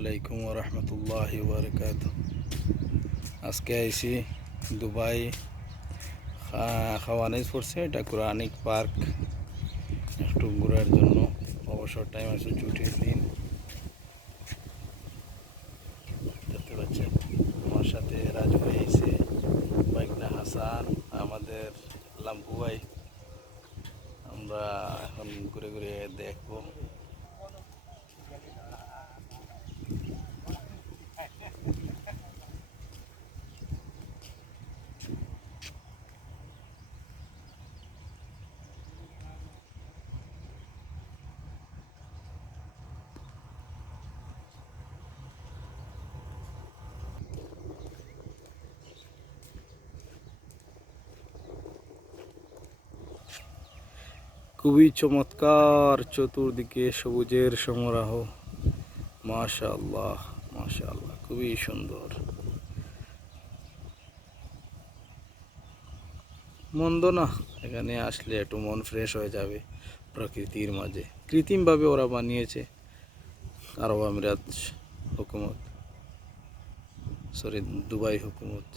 আলাইকুম রহমতুল্লাহি ওবরকাত। আজকে আইসি দুবাই খাওয়ানিজ পড়ছে। এটা কোরআনিক পার্ক, একটু ঘোরার জন্য। অবসর টাইম আছে, ছুটির দিন। দেখতে পাচ্ছেন আমার সাথে রাজু ভাই আইসে, বাইকনা হাসান, আমাদের লাম্পু ভাই। আমরা এখন ঘুরে ঘুরে দেখবো। খুবই চমৎকার, চতুর্দিকে সবুজের সমারোহ। মাশাআল্লাহ মাশাআল্লাহ, খুবই সুন্দর। মন্দ না, এখানে আসলে একটু মন ফ্রেশ হয়ে যাবে প্রকৃতির মাঝে। কৃত্রিমভাবে ওরা বানিয়েছে আরব আমিরাত হুকুমত, দুবাই হুকুমত।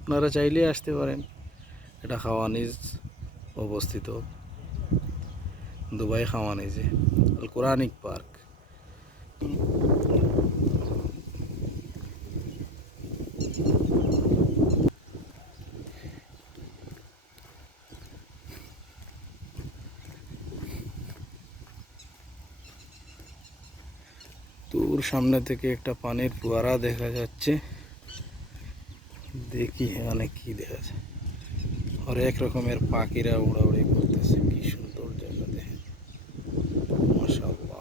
আপনারা চাইলে আসতে পারেন। এটা খাওয়ানিজ অবস্থিত, দুবাই খাওয়ানিজে আল কোরআনিক পার্ক। দূর সামনে থেকে একটা পানির ফোয়ারা দেখা যাচ্ছে। দেখি এখানে কি দেখা যায়। হরেক রকমের পাখিরা উড়াউড়ি করতেছে। কি সুন্দর জায়গা, দেখেন মাশাআল্লাহ।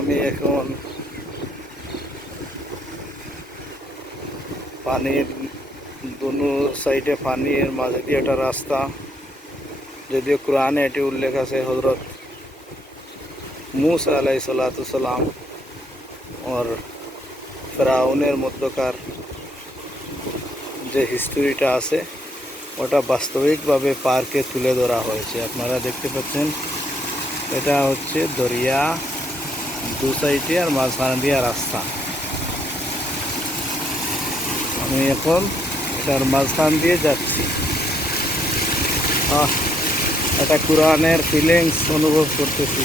আমি এখন পানির দোনো সাইডে পানির মাঝে দিয়ে একটা রাস্তা, যদিও কোরআনে এটি উল্লেখ আছে হজরত মুসা আলাইহিসসালাম আর ফেরাউনের মধ্যকার যে হিস্টোরিটা আছে, ওটা বাস্তবিকভাবে পার্কে তুলে ধরা হয়েছে। আপনারা দেখতে পাচ্ছেন, এটা হচ্ছে দরিয়া, দু সাইডে আর মাঝখান দিয়ে রাস্তা। আমি এখন এটার মাঝখান দিয়ে যাচ্ছি। এটা কোরআনের ফিলিংস অনুভব করতেছি।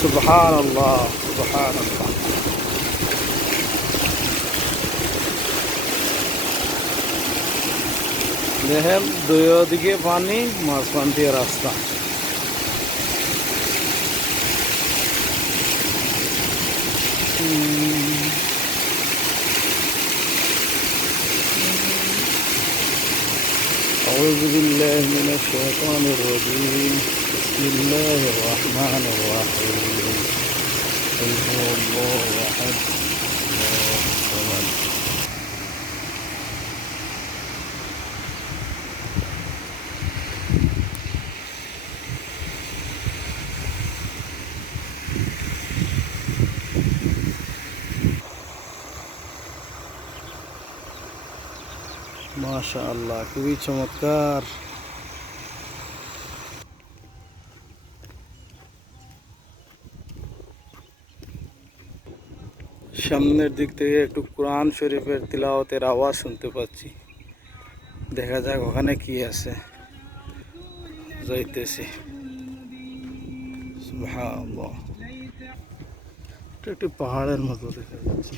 সুবহানাল্লাহ সুবহানাল্লাহ। দেখেন দুই দিকে পানি, মাঝখান দিয়ে রাস্তা। أعوذ بالله من الشيطان الرجيم. بسم الله الرحمن الرحيم. قل هو الله أحد الله الصمد. মাশাআল্লাহ, খুবই চমৎকার। সামনের দিক থেকে একটু কোরআন শরীফের তিলাওয়াতের আওয়াজ শুনতে পাচ্ছি। দেখা যাক ওখানে কি আছে। যাইতেছি। সুবহানাল্লাহ, এটা একটি পাহাড়ের মতো দেখা যাচ্ছে।